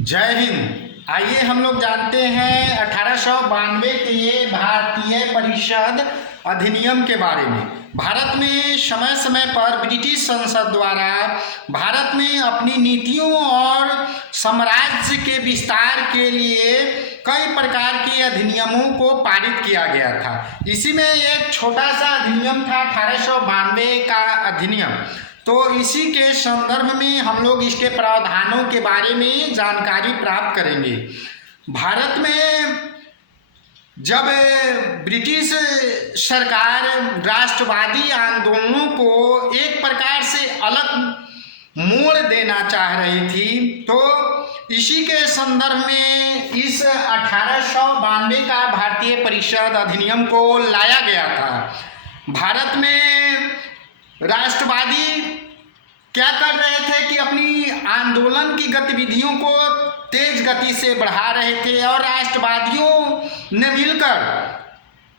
जय हिंद। आइए हम लोग जानते हैं 1892 के भारतीय परिषद अधिनियम के बारे में। भारत में समय समय पर ब्रिटिश संसद द्वारा भारत में अपनी नीतियों और साम्राज्य के विस्तार के लिए कई प्रकार के अधिनियमों को पारित किया गया था। इसी में एक छोटा सा अधिनियम था 1892 का अधिनियम। तो इसी के संदर्भ में हम लोग इसके प्रावधानों के बारे में जानकारी प्राप्त करेंगे। भारत में जब ब्रिटिश सरकार राष्ट्रवादी आंदोलनों को एक प्रकार से अलग मोड़ देना चाह रही थी, तो इसी के संदर्भ में इस 1892 का भारतीय परिषद अधिनियम को लाया गया था। भारत में राष्ट्रवादी क्या कर रहे थे कि अपनी आंदोलन की गतिविधियों को तेज गति से बढ़ा रहे थे, और राष्ट्रवादियों ने मिलकर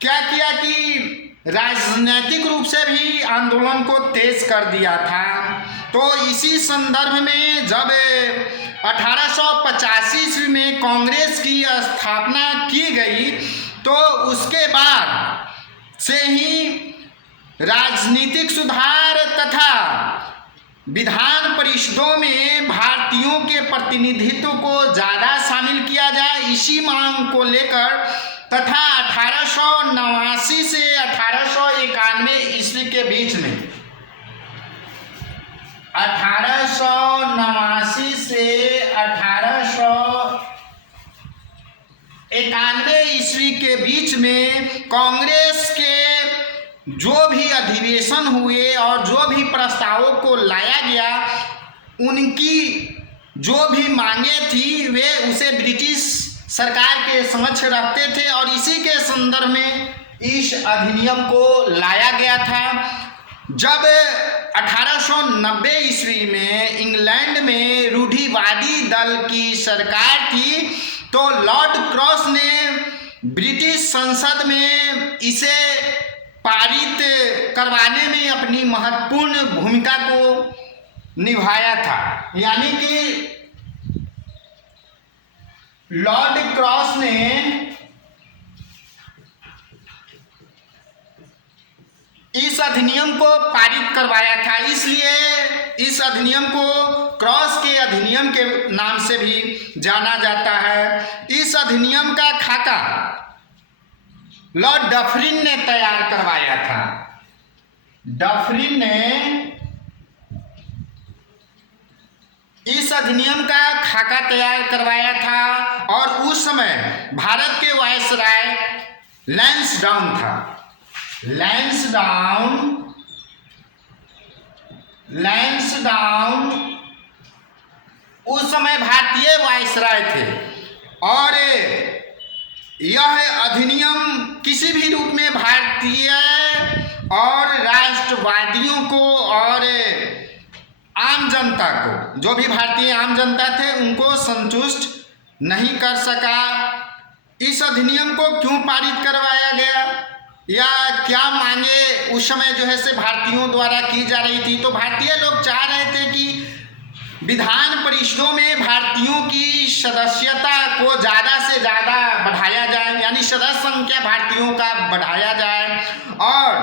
क्या किया कि राजनीतिक रूप से भी आंदोलन को तेज कर दिया था। तो इसी संदर्भ में जब 1885 ईस्वी में कांग्रेस की स्थापना की गई, तो उसके बाद से ही राजनीतिक सुधार तथा विधान परिषदों में भारतीयों के प्रतिनिधित्व को ज़्यादा शामिल किया जाए, इसी मांग को लेकर तथा 1889 से 1891 ईस्वी के बीच में 1889 से 1891 ईस्वी के बीच में कांग्रेस के जो भी अधिवेशन हुए और जो भी प्रस्तावों को लाया गया, उनकी जो भी मांगे थी वे उसे ब्रिटिश सरकार के समक्ष रखते थे, और इसी के संदर्भ में इस अधिनियम को लाया गया था। जब 1890 ईस्वी में इंग्लैंड में रूढ़िवादी दल की सरकार थी, तो लॉर्ड क्रॉस ने ब्रिटिश संसद में इसे पारित करवाने में अपनी महत्वपूर्ण भूमिका को निभाया था। यानी कि लॉर्ड क्रॉस ने इस अधिनियम को पारित करवाया था, इसलिए इस अधिनियम को क्रॉस के अधिनियम के नाम से भी जाना जाता है। इस अधिनियम का खाका लॉर्ड डफरिन ने तैयार करवाया था। डफरिन ने इस अधिनियम का खाका तैयार करवाया था, और उस समय भारत के वायसराय लैंसडाउन था। लैंसडाउन उस समय भारतीय वायसराय थे, और यह अधिनियम किसी भी रूप में भारतीय और राष्ट्रवादियों को और आम जनता को, जो भी भारतीय आम जनता थे, उनको संतुष्ट नहीं कर सका। इस अधिनियम को क्यों पारित करवाया गया या क्या मांगे उस समय जो है से भारतीयों द्वारा की जा रही थी, तो भारतीय लोग चाह रहे थे कि विधान परिषदों में भारतीयों की सदस्यता को ज़्यादा से ज़्यादा बढ़ाया जाए, यानी सदस्य संख्या भारतीयों का बढ़ाया जाए, और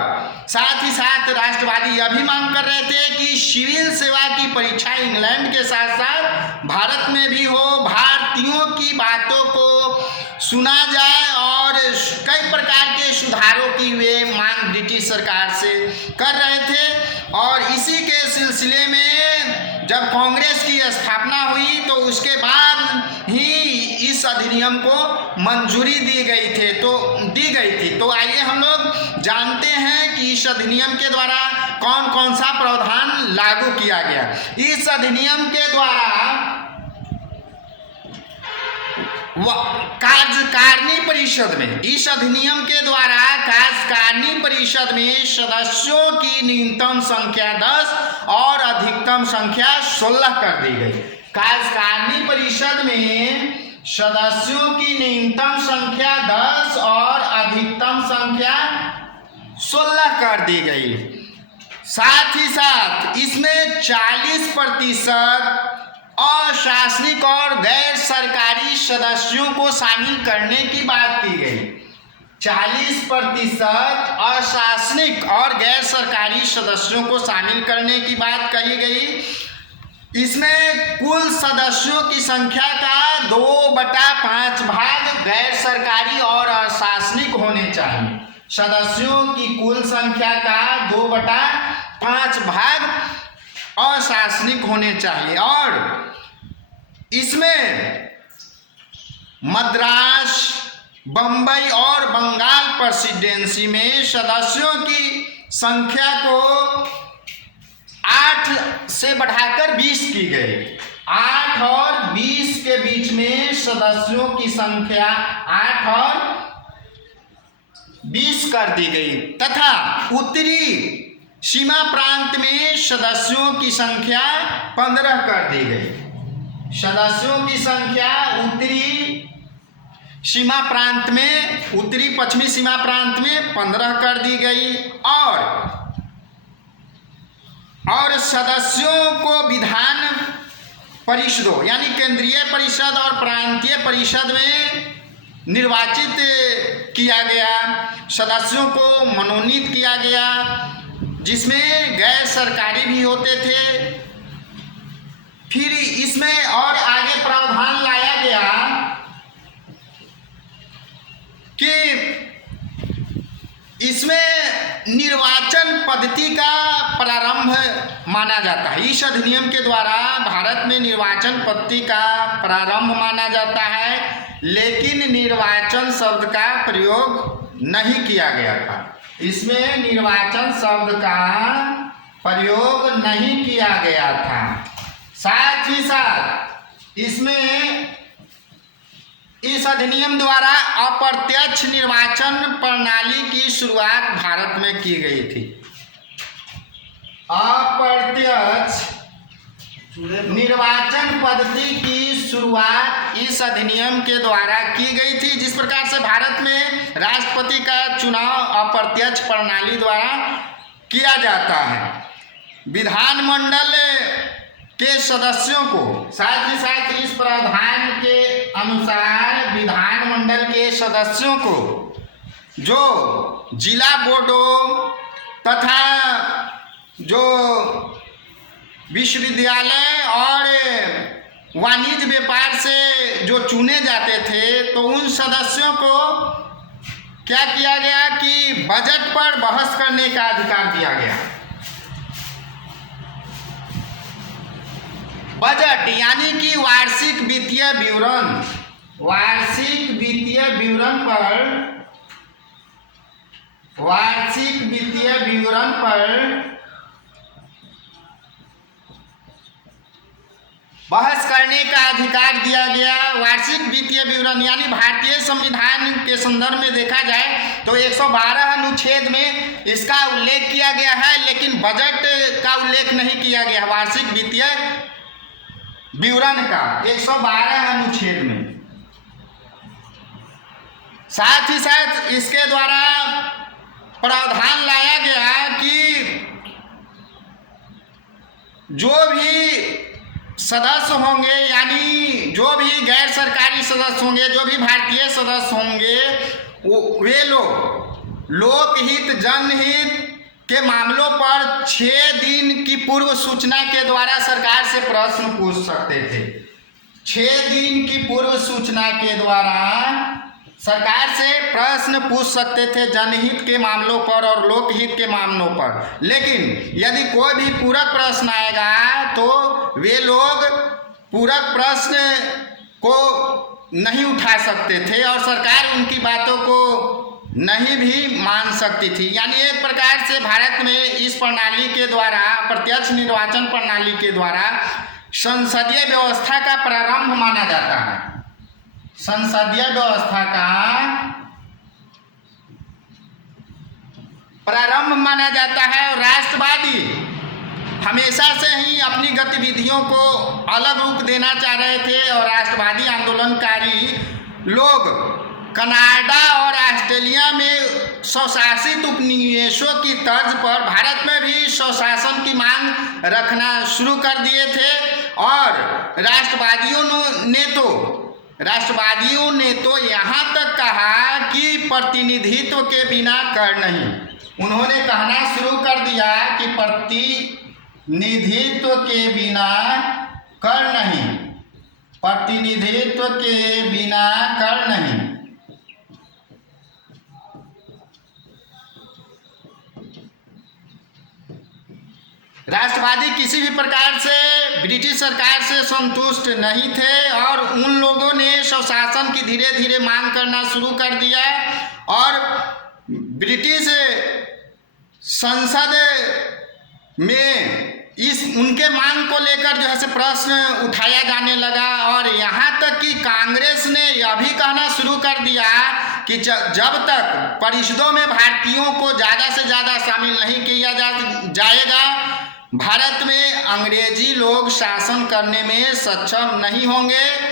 साथ ही साथ राष्ट्रवादी यह भी मांग कर रहे थे कि सिविल सेवा की परीक्षा इंग्लैंड के साथ साथ भारत में भी हो, भारतीयों की बातों को सुना जाए, और कई प्रकार के सुधारों की वे मांग ब्रिटिश सरकार से कर रहे थे। और इसी के सिलसिले में जब कांग्रेस की स्थापना हुई, तो उसके बाद ही इस अधिनियम को मंजूरी दी गई थी। तो आइए हम लोग जानते हैं कि इस अधिनियम के द्वारा कौन कौन सा प्रावधान लागू किया गया। इस अधिनियम के द्वारा कार्यकारिणी परिषद में, इस अधिनियम के द्वारा कार्यकारिणी परिषद में सदस्यों की न्यूनतम संख्या 10 और अधिकतम संख्या 16 कर दी गई। कार्यकारिणी परिषद में सदस्यों की न्यूनतम संख्या 10 और अधिकतम संख्या 16 कर दी गई। साथ ही साथ इसमें 40% अशासनिक और गैर सरकारी सदस्यों को शामिल करने की बात की गई। 40% अशासनिक और गैर सरकारी सदस्यों को शामिल करने की बात कही गई। इसमें कुल सदस्यों की संख्या का 2/5 भाग गैर सरकारी और अशासनिक होने चाहिए। सदस्यों की कुल संख्या का 2/5 भाग अशासनिक होने चाहिए। और इसमें मद्रास, बम्बई और बंगाल प्रेसिडेंसी में सदस्यों की संख्या को 8 से बढ़ाकर 20 की गई। 8 और 20 के बीच में सदस्यों की संख्या 8 और 20 कर दी गई तथा उत्तरी सीमा प्रांत में सदस्यों की संख्या 15 कर दी गई। सदस्यों की संख्या उत्तरी सीमा प्रांत में, उत्तरी पश्चिमी सीमा प्रांत में 15 कर दी गई। और सदस्यों को विधान परिषदों यानी केंद्रीय परिषद और प्रांतीय परिषद में निर्वाचित किया गया। सदस्यों को मनोनीत किया गया, जिसमें गैर सरकारी भी होते थे। फिर इसमें और आगे प्रावधान लाया गया कि इसमें निर्वाचन पद्धति का प्रारंभ माना जाता है। इस अधिनियम के द्वारा भारत में निर्वाचन पद्धति का प्रारंभ माना जाता है, लेकिन निर्वाचन शब्द का प्रयोग नहीं किया गया था। इसमें निर्वाचन शब्द का प्रयोग नहीं किया गया था। साथ ही साथ इसमें इस अधिनियम द्वारा अप्रत्यक्ष निर्वाचन प्रणाली की शुरुआत भारत में की गई थी। अप्रत्यक्ष निर्वाचन पद्धति की शुरुआत इस अधिनियम के द्वारा की गई थी। जिस प्रकार से भारत में राष्ट्रपति का चुनाव अप्रत्यक्ष प्रणाली द्वारा किया जाता है। विधानमंडल के सदस्यों को, साथ ही साथ इस प्रावधान के अनुसार विधानमंडल के सदस्यों को जो जिला बोर्डों तथा जो विश्वविद्यालय और वाणिज्य व्यापार से जो चुने जाते थे, तो उन सदस्यों को क्या किया गया कि बजट पर बहस करने का अधिकार दिया गया। बजट यानी कि वार्षिक वित्तीय विवरण, वार्षिक वित्तीय विवरण पर बहस करने का अधिकार दिया गया। वार्षिक वित्तीय विवरण यानी भारतीय संविधान के संदर्भ में देखा जाए तो 112 अनुच्छेद में इसका उल्लेख किया गया है, लेकिन बजट का उल्लेख नहीं किया गया। वार्षिक वित्तीय विवरण का 112 अनुच्छेद में। साथ ही साथ इसके द्वारा प्रावधान लाया गया कि जो भी सदस्य होंगे, यानी जो भी गैर सरकारी सदस्य होंगे, जो भी भारतीय सदस्य होंगे, वे लोग लोकहित, जनहित के मामलों पर 6 दिन की पूर्व सूचना के द्वारा सरकार से प्रश्न पूछ सकते थे। 6 दिन की पूर्व सूचना के द्वारा सरकार से प्रश्न पूछ सकते थे जनहित के मामलों पर और लोकहित के मामलों पर। लेकिन यदि कोई भी पूरक प्रश्न आएगा तो वे लोग पूरक प्रश्न को नहीं उठा सकते थे और सरकार उनकी बातों को नहीं भी मान सकती थी। यानी एक प्रकार से भारत में इस प्रणाली के द्वारा, प्रत्यक्ष निर्वाचन प्रणाली के द्वारा संसदीय व्यवस्था का प्रारंभ माना जाता है। संसदीय व्यवस्था का प्रारंभ माना जाता है। और राष्ट्रवादी हमेशा से ही अपनी गतिविधियों को अलग रूप देना चाह रहे थे और राष्ट्रवादी आंदोलनकारी लोग कनाडा और ऑस्ट्रेलिया में स्वशासित उपनिवेशों की तर्ज पर भारत में भी स्वशासन की मांग रखना शुरू कर दिए थे। और राष्ट्रवादियों ने तो यहाँ तक कहा कि प्रतिनिधित्व के बिना कर नहीं। उन्होंने कहना शुरू कर दिया कि प्रतिनिधित्व के बिना कर नहीं, प्रतिनिधित्व के बिना कर नहीं। राष्ट्रवादी किसी भी प्रकार से ब्रिटिश सरकार से संतुष्ट नहीं थे और उन लोगों ने स्वशासन की धीरे धीरे मांग करना शुरू कर दिया और ब्रिटिश संसद में उनके मांग को लेकर जो है प्रश्न उठाया जाने लगा और यहाँ तक कि कांग्रेस ने यह भी कहना शुरू कर दिया कि जब तक परिषदों में भारतीयों को ज़्यादा से ज़्यादा शामिल नहीं किया जाएगा, भारत में अंग्रेजी लोग शासन करने में सक्षम नहीं होंगे।